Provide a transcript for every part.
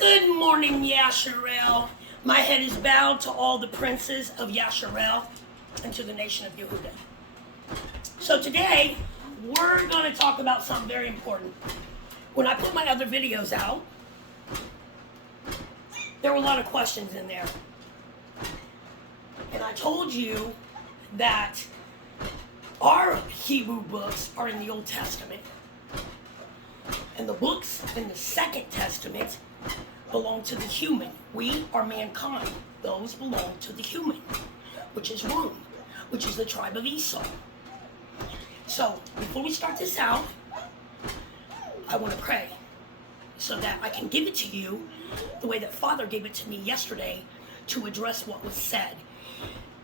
Good morning, Yasharel. My head is bowed to all the princes of Yasharel and to the nation of Yehuda. So today, we're going to talk about something very important. When I put my other videos out, there were a lot of questions in there. And I told you that our Hebrew books are in the Old Testament. And the books in the Second Testament belong to the human. We are mankind. Those belong to the human, which is Rome, which is the tribe of Esau. So, before we start this out, I want to pray so that I can give it to you the way that Father gave it to me yesterday to address what was said.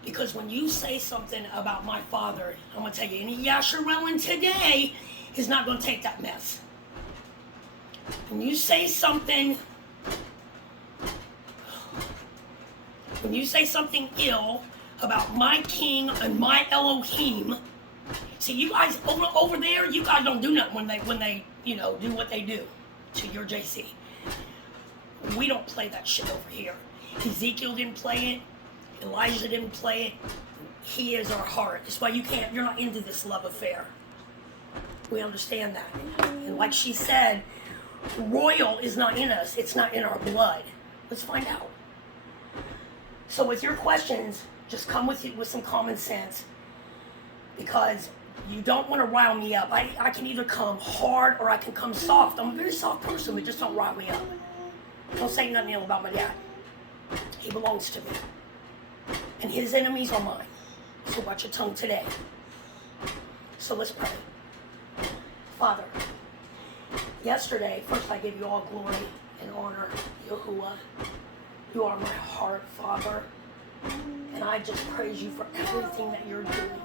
Because when you say something about my father, I'm going to tell you, any Yasharellan today is not going to take that mess. When you say something ill about my king and my Elohim, see, you guys over there, you guys don't do nothing when they do what they do to your JC. We don't play that shit over here. Ezekiel didn't play it. Elijah didn't play it. He is our heart. That's why you're not into this love affair. We understand that. And like she said, royal is not in us. It's not in our blood. Let's find out. So with your questions, just come with some common sense, because you don't want to rile me up. I can either come hard or I can come soft. I'm a very soft person, but just don't rile me up. Don't say nothing ill about my dad. He belongs to me. And his enemies are mine. So watch your tongue today. So let's pray. Father, yesterday, first I give you all glory and honor, Yahuwah. You are my heart, Father. And I just praise you for everything that you're doing.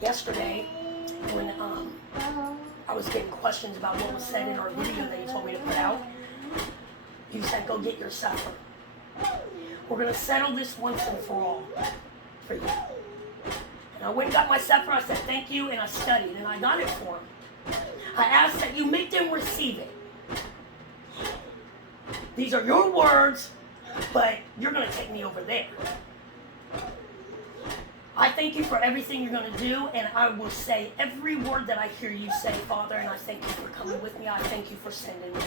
Yesterday, when I was getting questions about what was said in our video that you told me to put out, you said, go get your sefer. We're going to settle this once and for all for you. And I went and got my sefer. I said, thank you, and I studied, and I got it for him. I asked that you make them receive it. These are your words, but you're going to take me over there. I thank you for everything you're going to do, and I will say every word that I hear you say, Father, and I thank you for coming with me. I thank you for sending me.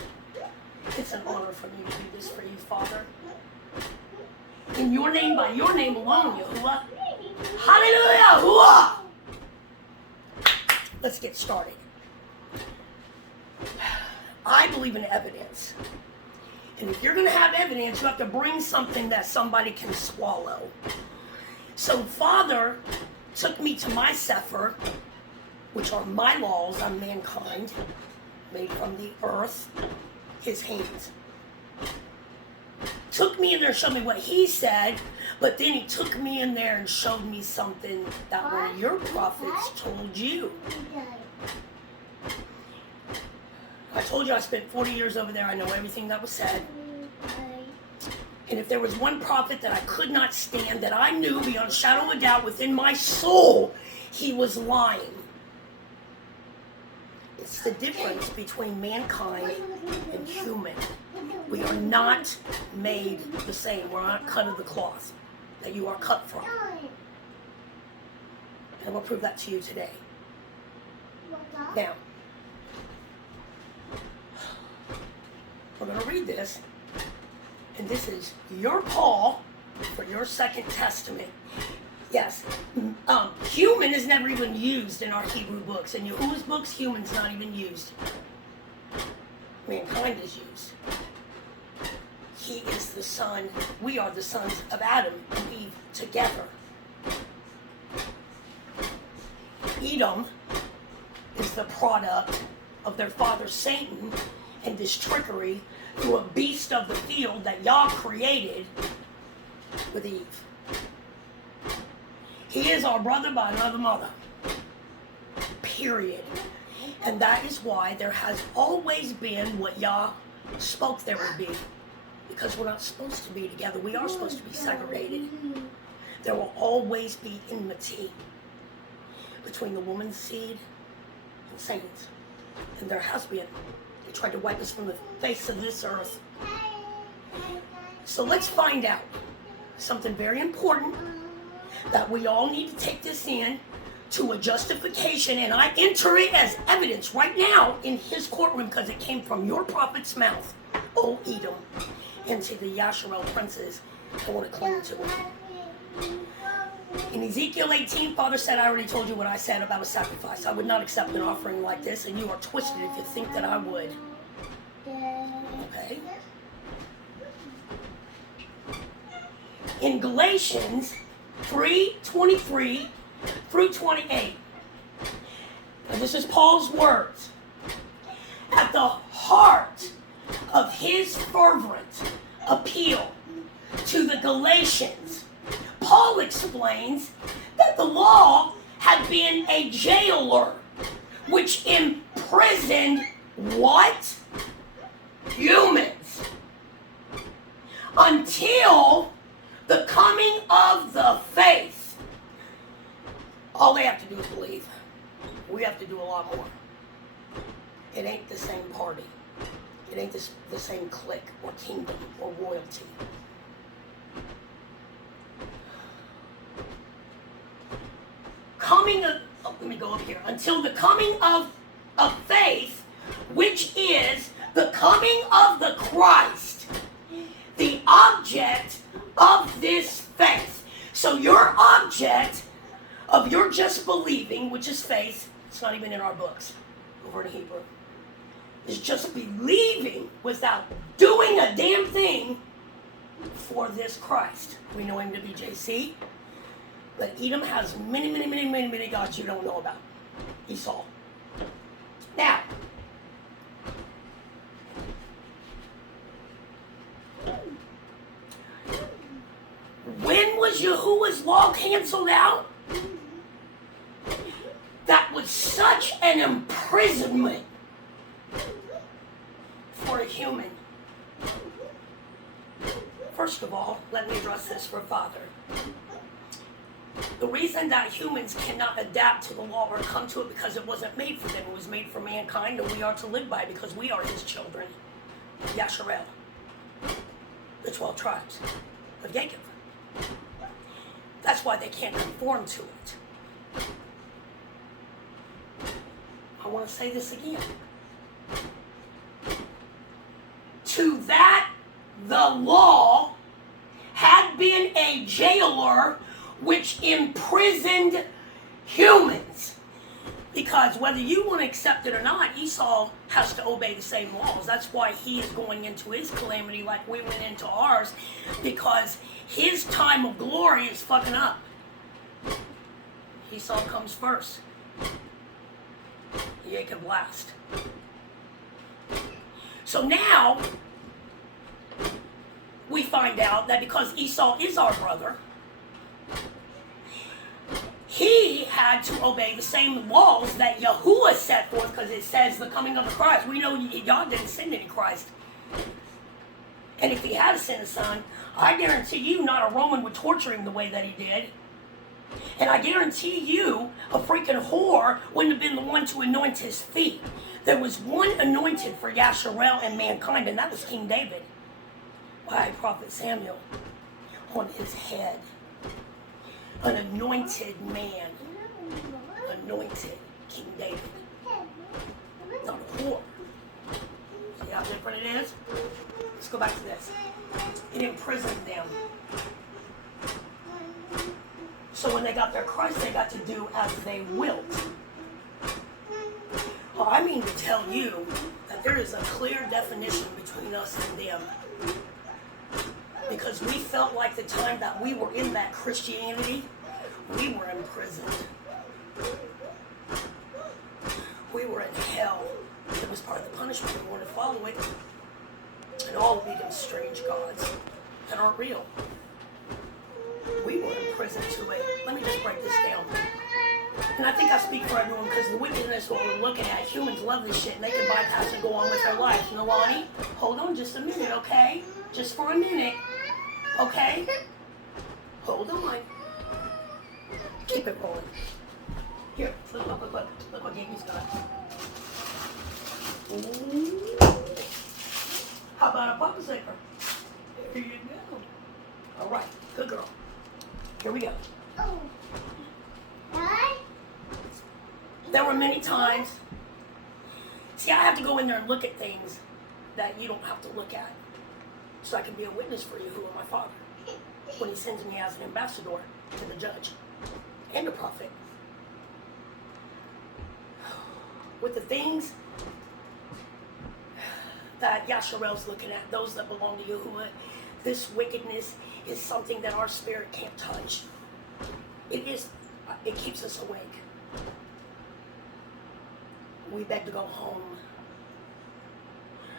It's an honor for me to do this for you, Father. In your name, by your name alone, Yahuwah. Hallelujah! Yahuwah! Let's get started. I believe in evidence. And if you're going to have evidence, you have to bring something that somebody can swallow. So Father took me to my sefer, which are my laws on mankind, made from the earth, his hands. Took me in there and showed me what he said, but then he took me in there and showed me something that one of your prophets told you. I told you I spent 40 years over there. I know everything that was said. And if there was one prophet that I could not stand, that I knew beyond a shadow of a doubt within my soul, he was lying. It's the difference between mankind and human. We are not made the same. We're not cut of the cloth that you are cut from. And I will prove that to you today. Now, we're going to read this, and this is your Paul for your Second Testament. Yes, human is never even used in our Hebrew books. In Yahuwah's books, human's not even used. Mankind is used. He is the son. We are the sons of Adam and Eve together. Edom is the product of their father Satan and this trickery through a beast of the field that Yah created with Eve. He is our brother by another mother. Period. And that is why there has always been what Yah spoke there would be. Because we're not supposed to be together. We are supposed to be segregated. There will always be enmity between the woman's seed and Satan's. And there has been. They tried to wipe us from the face of this earth. So let's find out something very important that we all need to take this in to a justification, and I enter it as evidence right now in his courtroom because it came from your prophet's mouth, O Edom, and to the Yasharel princes. I want to cling to it. In Ezekiel 18, Father said, I already told you what I said about a sacrifice. I would not accept an offering like this, and you are twisted if you think that I would. Okay? In Galatians 3:23 through 28, and this is Paul's words, at the heart of his fervent appeal to the Galatians, Paul explains that the law had been a jailer which imprisoned what? Humans. Until the coming of the faith. All they have to do is believe. We have to do a lot more. It ain't the same party. It ain't the same clique or kingdom or royalty. Let me go up here. Until the coming of faith, which is the coming of the Christ, the object of this faith. So your object of your just believing, which is faith, it's not even in our books, over in Hebrew, is just believing without doing a damn thing for this Christ. We know him to be JC. But Edom has many gods you don't know about. Esau. Now, when was Yahuwah's law canceled out? That was such an imprisonment for a human. First of all, let me address this for Father. The reason that humans cannot adapt to the law or come to it because it wasn't made for them. It was made for mankind, and we are to live by it because we are his children. Yasharel. The 12 tribes of Jacob. That's why they can't conform to it. I want to say this again. To that, the law had been a jailer which imprisoned humans. Because whether you want to accept it or not, Esau has to obey the same laws. That's why he is going into his calamity like we went into ours, because his time of glory is fucking up. Esau comes first. Jacob last. So now, we find out that because Esau is our brother, he had to obey the same laws that Yahuwah set forth, because it says the coming of the Christ. We know God didn't send any Christ. And if he had sent a son, I guarantee you not a Roman would torture him the way that he did. And I guarantee you a freaking whore wouldn't have been the one to anoint his feet. There was one anointed for Yasharel and mankind, and that was King David by Prophet Samuel on his head. An anointed man. Anointed King David. Not a whore. See how different it is? Let's go back to this. It imprisoned them. So when they got their Christ, they got to do as they willed. Well, I mean to tell you that there is a clear definition between us and them. Because we felt like the time that we were in that Christianity, we were imprisoned. We were in hell. It was part of the punishment. We wanted to follow it. And all of these strange gods that aren't real. We were imprisoned to it. Let me just break this down. And I think I speak for everyone, because the wickedness, what we're looking at, humans love this shit and they can bypass and go on with their life. Nalani, hold on just a minute, okay? Just for a minute, okay? Hold on. Keep it rolling. Here, look what Gaby's got. Ooh. There were many times. See, I have to go in there and look at things that you don't have to look at, so I can be a witness for Yahuwah, my Father, when He sends me as an ambassador to the judge and the prophet. With the things that Yasharel's looking at, those that belong to Yahuwah, this wickedness is something that our spirit can't touch. It keeps us awake. We beg to go home.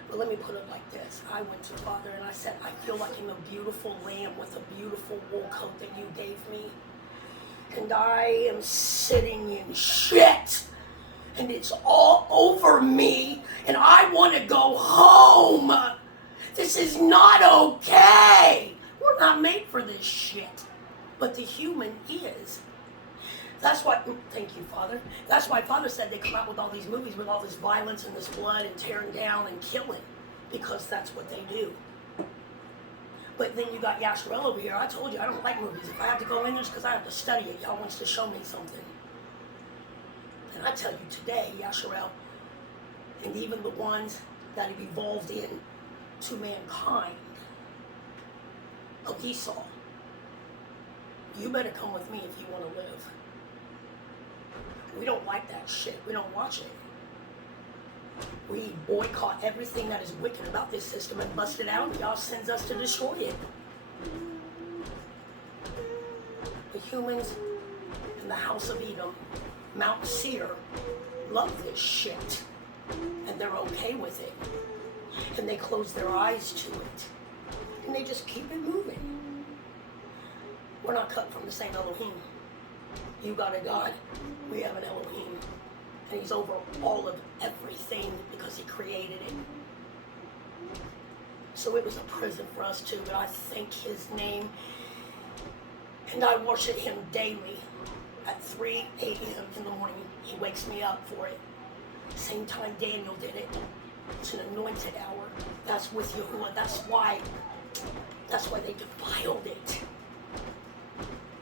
But let me put it like this. I went to Father and I said, I feel like I'm a beautiful lamb with a beautiful wool coat that you gave me. And I am sitting in shit. And it's all over me. And I want to go home. This is not okay. We're not made for this shit. But the human is. That's why, thank you, Father. That's why Father said they come out with all these movies with all this violence and this blood and tearing down and killing. Because that's what they do. But then you got Yasharel over here. I told you I don't like movies. If I have to go in there, it's because I have to study it. Y'all wants to show me something. And I tell you today, Yasharel, and even the ones that have evolved in to mankind of Esau, you better come with me if you want to live. We don't like that shit. We don't watch it. We boycott everything that is wicked about this system and bust it out, and God sends us to destroy it. The humans in the house of Edom, Mount Seir, love this shit. And they're okay with it. And they close their eyes to it. And they just keep it moving. We're not cut from the same Elohim. You got a God, we have an Elohim. And He's over all of everything because He created it. So it was a prison for us too, but I thank His name. And I worship Him daily at 3 a.m. in the morning. He wakes me up for it. Same time Daniel did it. It's an anointed hour. That's with Yahuwah. That's why they defiled it.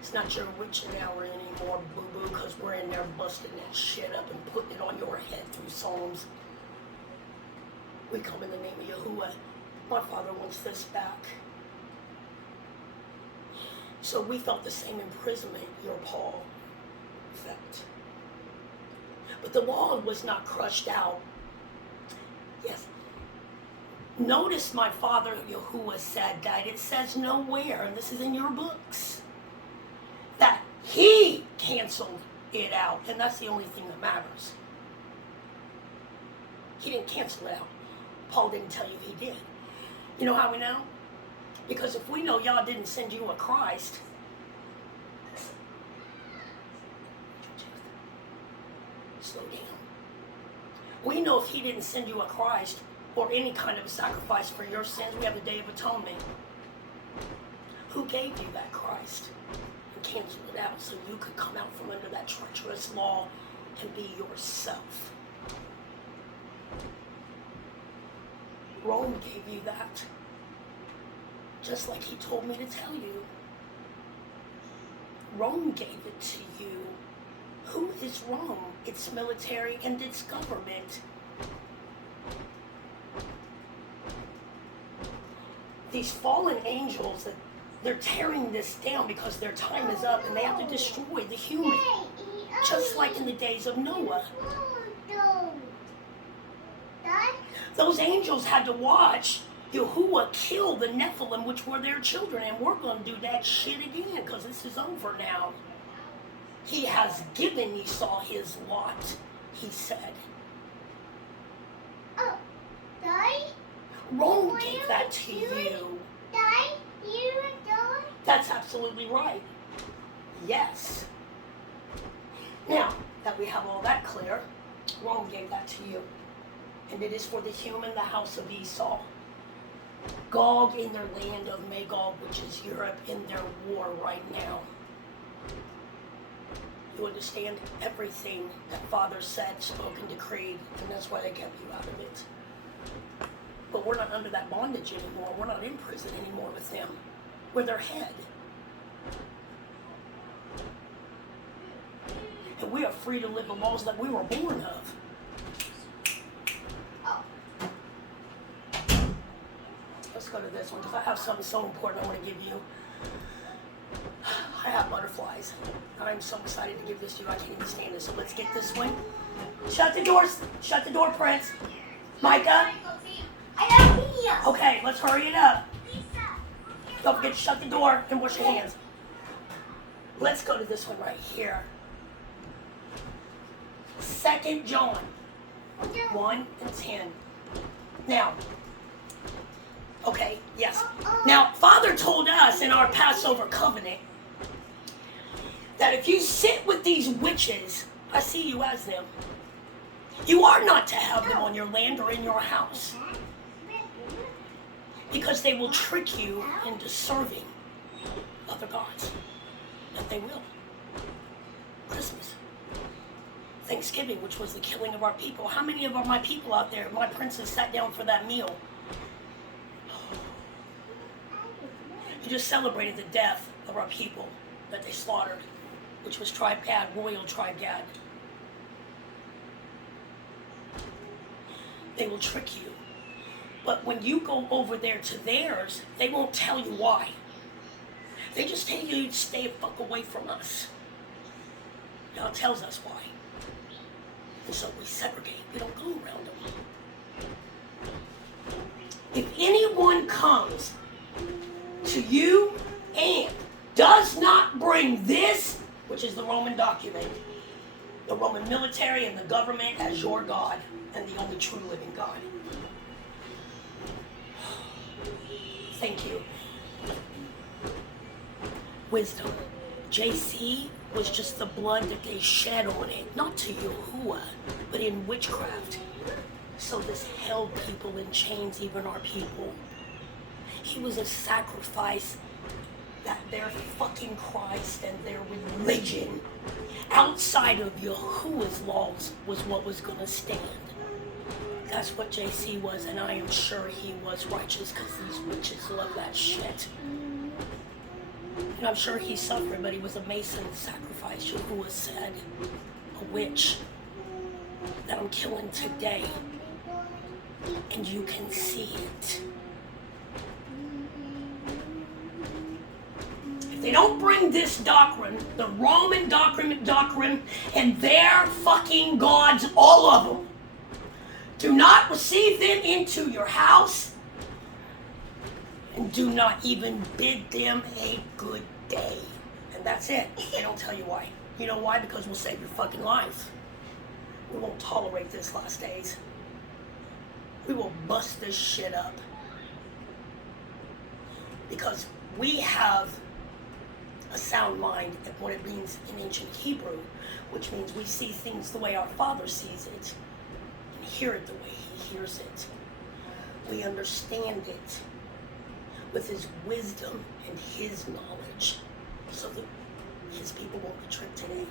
It's not your witching hour anymore, boo-boo, because we're in there busting that shit up and putting it on your head through Psalms. We come in the name of Yahuwah. My Father wants this back. So we felt the same imprisonment your Paul felt. But the law was not crushed out. Yes. Notice my Father Yahuwah said that. It says nowhere, and this is in your books, that He canceled it out. And that's the only thing that matters. He didn't cancel it out. Paul didn't tell you he did. You know how we know? Because if we know Yah didn't send you a Christ, slow down. We know if He didn't send you a Christ or any kind of sacrifice for your sins, we have the Day of Atonement. Who gave you that Christ and canceled it out so you could come out from under that treacherous law and be yourself? Rome gave you that. Just like He told me to tell you. Rome gave it to you. Who is Rome? Its military and its government. These fallen angels, they're tearing this down because their time is up and they have to destroy the human. Just like in the days of Noah. Those angels had to watch Yahuwah kill the Nephilim, which were their children, and we're going to do that shit again because this is over now. He has given Esau his lot, He said. Rome gave that to you. That's absolutely right. Yes. Now that we have all that clear, Rome gave that to you. And it is for the human, the house of Esau. Gog in their land of Magog, which is Europe, in their war right now. You understand everything that Father said, spoke, and decreed, and that's why they kept you out of it. But we're not under that bondage anymore. We're not in prison anymore with them. We're their head. And we are free to live the laws that we were born of. Let's go to this one because I have something so important I want to give you. I have butterflies. I'm so excited to give this to you. I can't even stand this. So let's get this one. Shut the doors. Shut the door, Prince. Micah. Okay, let's hurry it up. Don't forget to shut the door and wash your hands. Let's go to this one right here. 2 John 1 and 10. Now, okay, yes. Now, Father told us in our Passover covenant that if you sit with these witches, I see you as them. You are not to have them on your land or in your house, because they will trick you into serving other gods. And they will. Christmas. Thanksgiving, which was the killing of our people. How many of my people out there, my princes, sat down for that meal? You just celebrated the death of our people that they slaughtered, which was Tribe Gad, royal Tribe Gad. They will trick you. But when you go over there to theirs, they won't tell you why. They just tell you to stay the fuck away from us. God tells us why. And so we segregate. We don't go around them. If anyone comes to you and does not bring this, which is the Roman document, the Roman military and the government as your God and the only true living God. Thank you. Wisdom. JC was just the blood that they shed on it, not to Yahuwah, but in witchcraft. So this held people in chains, even our people. He was a sacrifice that their fucking Christ and their religion outside of Yahuwah's laws was what was going to stand. That's what JC was, and I am sure he was righteous because these witches love that shit. And I'm sure he suffered, but he was a Mason sacrifice. Yahuwah said, a witch that I'm killing today, and you can see it. If they don't bring this doctrine, the Roman doctrine, and their fucking gods, all of them, do not receive them into your house, and do not even bid them a good day. And that's it. They don't tell you why. You know why? Because we'll save your fucking life. We won't tolerate this last days. We will bust this shit up. Because we have a sound mind at what it means in ancient Hebrew, which means we see things the way our Father sees it, and hear it the way He hears it. We understand it with His wisdom and His knowledge, so that His people won't be tricked today.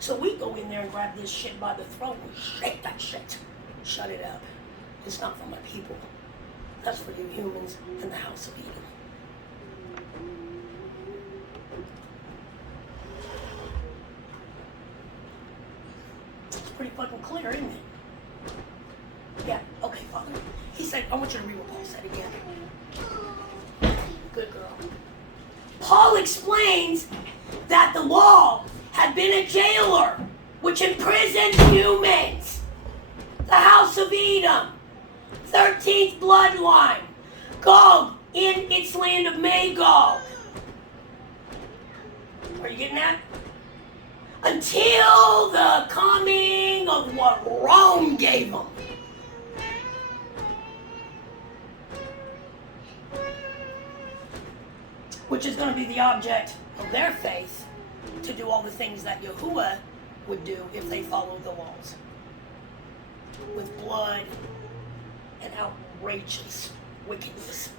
So we go in there and grab this shit by the throat and shake that shit. Shut it up. It's not for my people. That's for you humans in the house of Edom. It's pretty fucking clear, isn't it? Yeah, okay, Father. He said, I want you to read what Paul said again. Good girl. Paul explains that the law had been a jailer which imprisoned humans. The house of Edom, 13th bloodline, Gog in its land of Magog. Are you getting that? Until the coming of what Rome gave them. Which is going to be the object of their faith, to do all the things that Yahuwah would do if they followed the laws. With blood and outrageous wickedness,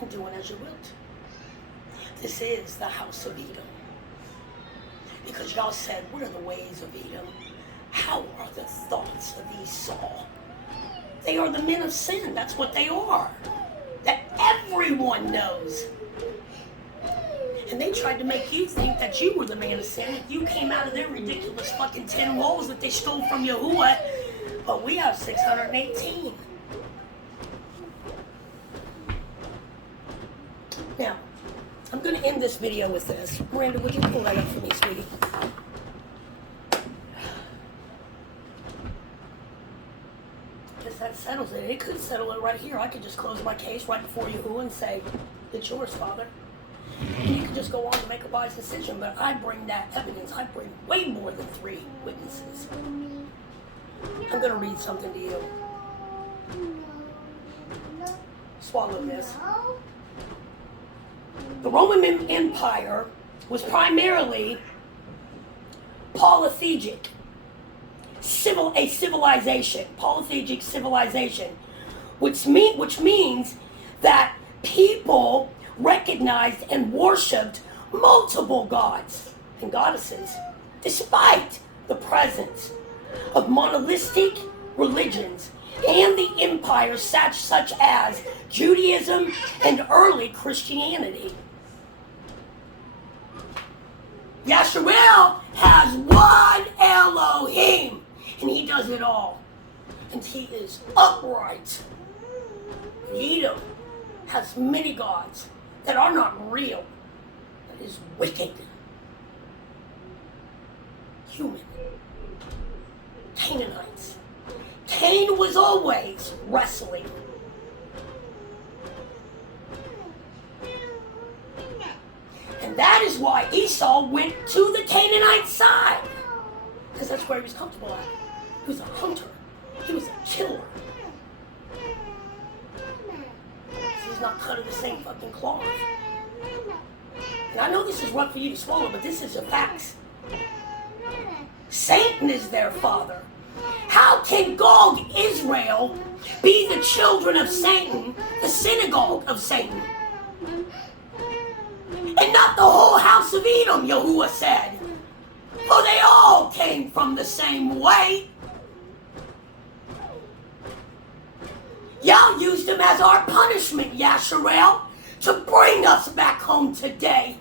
and doing as you wilt. This is the house of Edom. Because y'all said, what are the ways of Edom? How are the thoughts of Esau? They are the men of sin. That's what they are. That everyone knows. And they tried to make you think that you were the man of sin. That you came out of their ridiculous fucking 10 rolls that they stole from Yahuwah. But we have 618. Now, I'm going to end this video with this. Miranda, would you pull that up for me, sweetie? Guess that settles it. It could settle it right here. I could just close my case right before Yahuwah and say, it's yours, Father. And you can just go on and make a wise decision. But I bring that evidence. I bring way more than 3 witnesses. I'm going to read something to you. Swallow this. The Roman Empire was primarily polytheistic, a civilization, polytheistic civilization, which means that people recognized and worshipped multiple gods and goddesses, despite the presence of monolithic religions and the empires such as Judaism and early Christianity. Yasharel has one Elohim, and he does it all. And he is upright. Edom has many gods that are not real, that is wicked, human. Canaanites. Cain was always wrestling. And that is why Esau went to the Canaanite side. Because that's where he was comfortable at. He was a hunter. He was a killer. He's not cut of the same fucking cloth. And I know this is rough for you to swallow, but this is the facts. Satan is their father. How can Gog Israel be the children of Satan, the synagogue of Satan? And not the whole house of Edom, Yahuwah said. For they all came from the same way. Y'all used them as our punishment, Yasharel, to bring us back home today.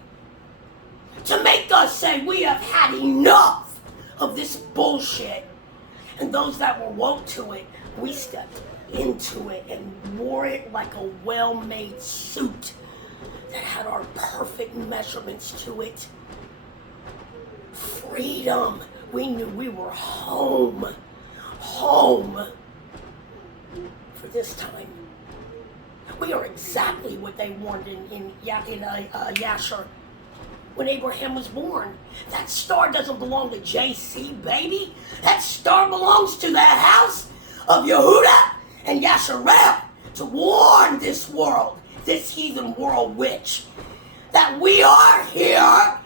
To make us say we have had enough of this bullshit. And those that were woke to it, we stepped into it and wore it like a well-made suit that had our perfect measurements to it. Freedom. We knew we were home. Home. For this time. We are exactly what they wanted in Yasher. When Abraham was born. That star doesn't belong to JC, baby. That star belongs to the house of Yehuda and Yasharel to warn this world, this heathen world witch, that we are here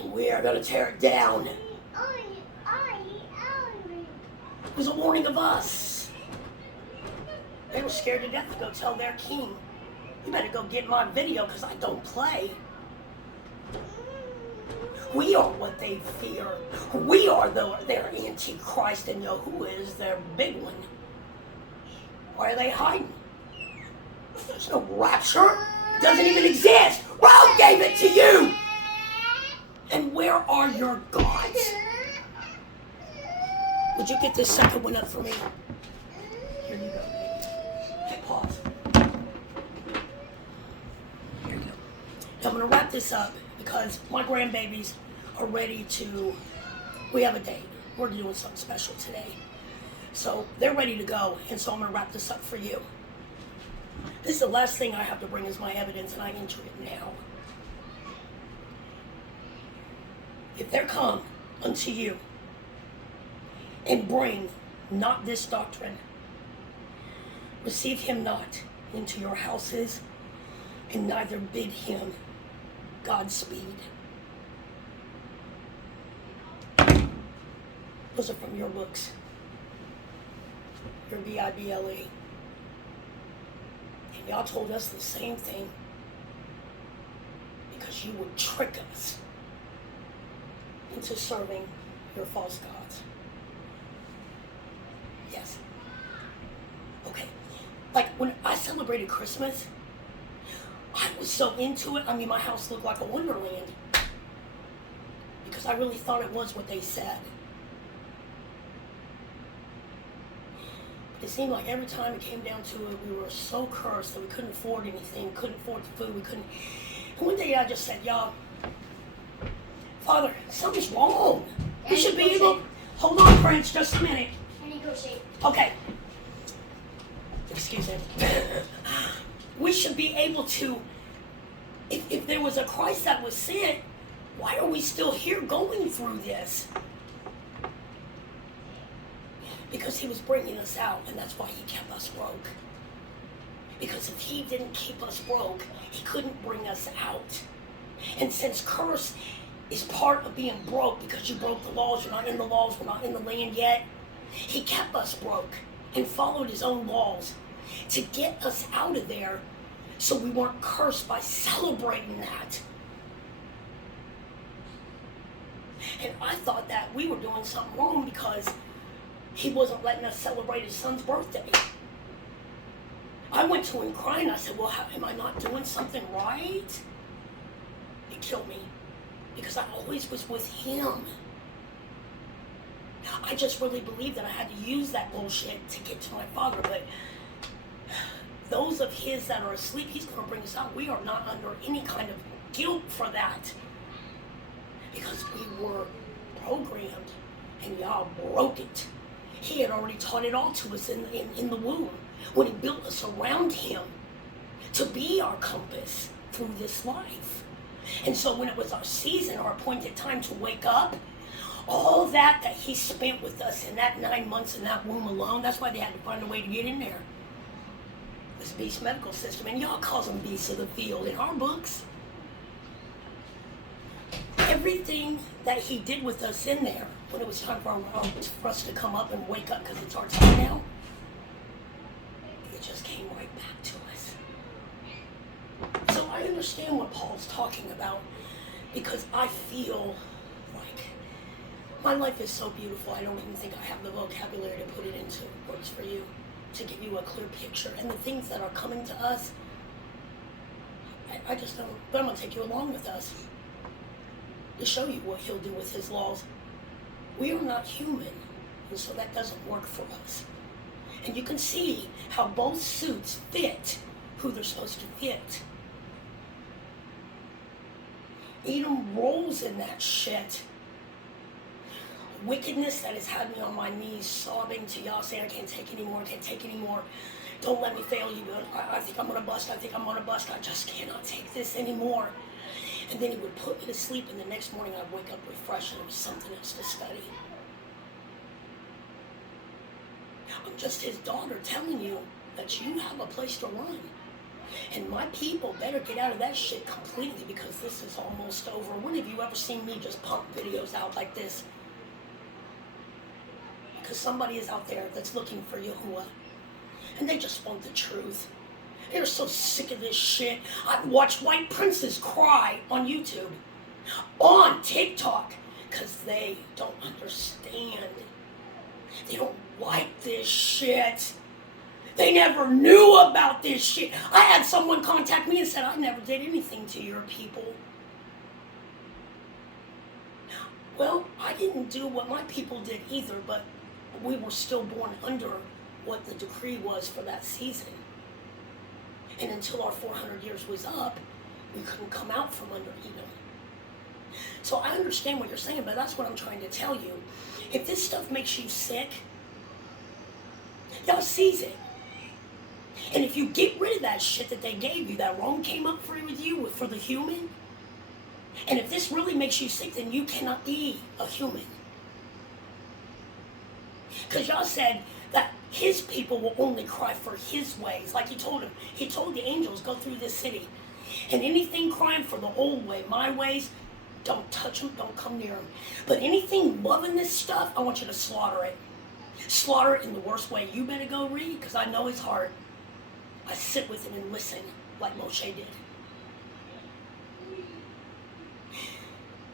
and we are going to tear it down. It was a warning of us. They were scared to death to go tell their king, you better go get my video because I don't play. We are what they fear. We are their antichrist, and Yahuwah is their big one. Why are they hiding? There's no rapture. It doesn't even exist. Rome gave it to you. And where are your gods? Would you get this second one up for me? Here you go, baby. Okay, pause. Here you go. Now I'm going to wrap this up because my grandbabies are ready to, we have a date. We're doing something special today. So they're ready to go, and so I'm going to wrap this up for you. This is the last thing I have to bring as my evidence, and I enter it now. If there come unto you and bring not this doctrine, receive him not into your houses, and neither bid him Godspeed. Those are from your books. Your Bible. And y'all told us the same thing because you would trick us into serving your false gods. Yes. Okay. Like when I celebrated Christmas, I was was so into it. I mean, my house looked like a wonderland because I really thought it was what they said. It seemed like every time it came down to it, we were so cursed that we couldn't afford anything, couldn't afford the food, we couldn't. And one day I just said, y'all, Father, something's wrong. We should be able. Hold on, Prince, just a minute. I need to go shave. Okay. Excuse me. We should be able to, if there was a Christ that was sent, why are we still here going through this? Because he was bringing us out, and that's why he kept us broke. Because if he didn't keep us broke, he couldn't bring us out. And since curse is part of being broke, because you broke the laws, you're not in the laws, we're not in the land yet, he kept us broke and followed his own laws to get us out of there so we weren't cursed by celebrating that. And I thought that we were doing something wrong because he wasn't letting us celebrate his son's birthday. I went to him crying. I said, well, am I not doing something right? It killed me because I always was with him. I just really believed that I had to use that bullshit to get to my Father. But those of his that are asleep, he's going to bring us out. We are not under any kind of guilt for that because we were programmed and y'all broke it. He had already taught it all to us in the womb when he built us around him to be our compass through this life. And so when it was our season, our appointed time to wake up, all that he spent with us in that 9 months in that womb alone, that's why they had to find a way to get in there. This beast medical system, and y'all call them beasts of the field in our books. Everything that he did with us in there, when it was time for us to come up and wake up because it's our time now, it just came right back to us. So I understand what Paul's talking about because I feel like my life is so beautiful. I don't even think I have the vocabulary to put it into words for you, to give you a clear picture. And the things that are coming to us, I just don't. But I'm going to take you along with us to show you what he'll do with his laws. We are not human, and so that doesn't work for us. And you can see how both suits fit who they're supposed to fit. Edom rolls in that shit. Wickedness that has had me on my knees sobbing to y'all saying I can't take anymore, I can't take anymore. Don't let me fail you. I think I'm going to bust. I think I'm going to bust. I just cannot take this anymore. And then he would put me to sleep, and the next morning I'd wake up refreshed, and it was something else to study. I'm just his daughter telling you that you have a place to run. And my people better get out of that shit completely because this is almost over. When have you ever seen me just pump videos out like this? Because somebody is out there that's looking for Yahuwah. And they just want the truth. They're so sick of this shit. I've watched white princes cry on YouTube, on TikTok, because they don't understand. They don't like this shit. They never knew about this shit. I had someone contact me and said, I never did anything to your people. Well, I didn't do what my people did either, but we were still born under what the decree was for that season. And until our 400 years was up, we couldn't come out from under Edom. So I understand what you're saying, but that's what I'm trying to tell you. If this stuff makes you sick, y'all seize it. And if you get rid of that shit that they gave you, that Rome came up for you for the human, and if this really makes you sick, then you cannot be a human. Because y'all said that his people will only cry for his ways. Like he told him. He told the angels, go through this city. And anything crying for the old way, my ways, don't touch them, don't come near them. But anything loving this stuff, I want you to slaughter it. Slaughter it in the worst way. You better go read, because I know his heart. I sit with him and listen, like Moshe did.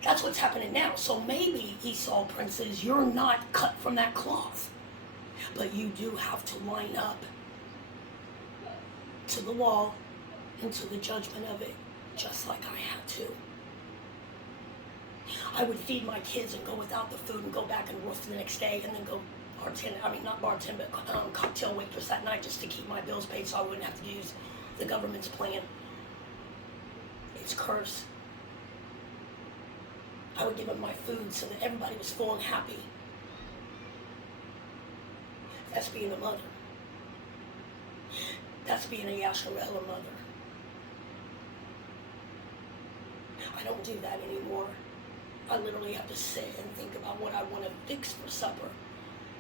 That's what's happening now. So maybe, Esau princes, you're not cut from that cloth. But you do have to line up to the law into the judgment of it, just like I had to. I would feed my kids and go without the food and go back and roof the next day and then go cocktail waitress that night just to keep my bills paid so I wouldn't have to use the government's plan. It's cursed. I would give them my food so that everybody was full and happy. That's being a mother. That's being a Yasharella mother. I don't do that anymore. I literally have to sit and think about what I want to fix for supper,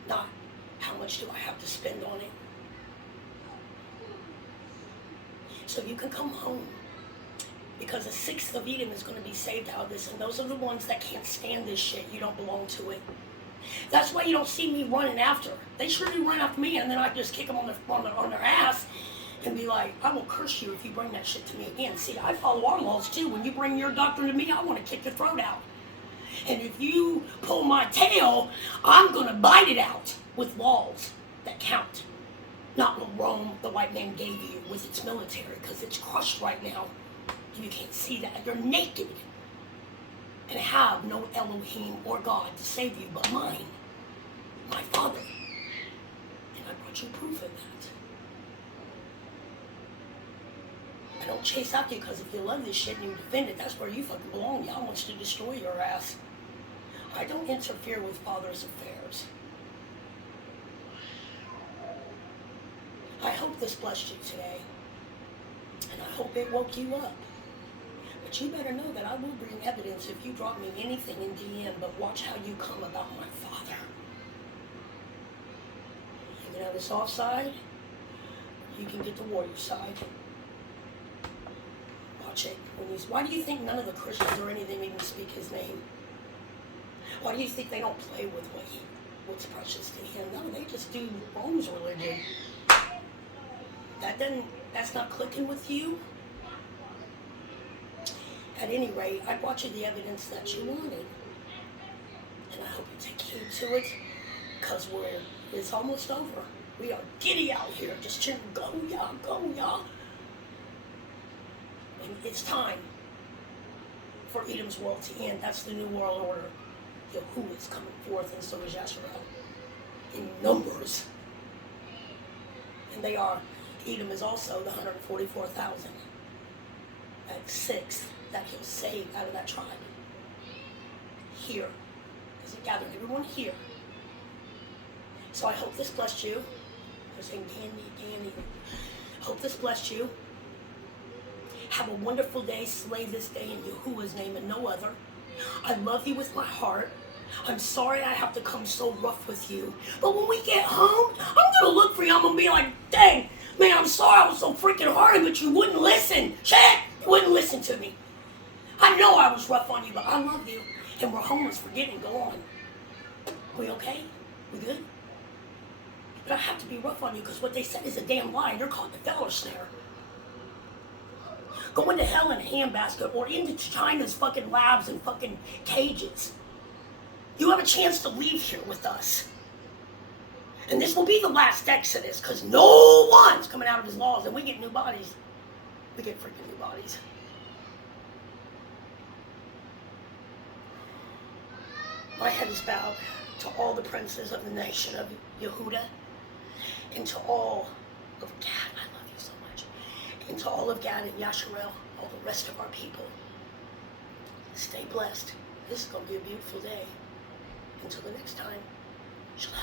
not how much do I have to spend on it. So you can come home, because a sixth of Edom is going to be saved out of this, and those are the ones that can't stand this shit. You don't belong to it. That's why you don't see me running after. They sure do run after me, and then I just kick them on their ass and be like, I will curse you if you bring that shit to me again. See, I follow our laws too. When you bring your doctrine to me, I want to kick your throat out. And if you pull my tail, I'm going to bite it out with laws that count. Not what Rome, the white man, gave you with its military, because it's crushed right now. You can't see that. You're naked and have no Elohim or God to save you but mine, my Father. And I brought you proof of that. I don't chase after you, because if you love this shit and you defend it, that's where you fucking belong. Y'all wants to destroy your ass. I don't interfere with Father's affairs. I hope this blessed you today. And I hope it woke you up. But you better know that I will bring evidence if you drop me anything in DM, but watch how you come about my Father. You can have this offside, you can get the warrior side. Watch it. Why do you think none of the Christians or anything even speak his name? Why do you think they don't play with what's precious to him? No, they just do Rome's religion. That's not clicking with you. At any rate, I brought you the evidence that you wanted. And I hope you take heed to it, because it's almost over. We are giddy out here, just cheering, go y'all, go y'all. And it's time for Edom's world to end. That's the new world order. Yahuwah is coming forth, and so is Yasharel. In numbers. And they are, Edom is also the 144,000. That sixth that he'll save out of that tribe. Here. Because he gathered everyone here. So I hope this blessed you. They're saying Danny. I hope this blessed you. Have a wonderful day. Slay this day in Yahuwah's name and no other. I love you with my heart. I'm sorry I have to come so rough with you. But when we get home, I'm going to look for you. I'm going to be like, dang, man, I'm sorry I was so freaking hard, but you wouldn't listen. Shit, you wouldn't listen to me. I know I was rough on you, but I love you. And we're homeless. Forget it. Go on. We okay? We good? But I have to be rough on you, because what they said is a damn lie, and you're caught in the feller snare. Go into hell in a handbasket or into China's fucking labs and fucking cages. You have a chance to leave here with us. And this will be the last Exodus, because no one's coming out of his laws, and we get new bodies. We get freaking new bodies. My head is bowed to all the princes of the nation of Yehuda, and to all of Gad. I love you so much. And to all of Gad and Yasharel, all the rest of our people. Stay blessed. This is going to be a beautiful day. Until the next time, shalom.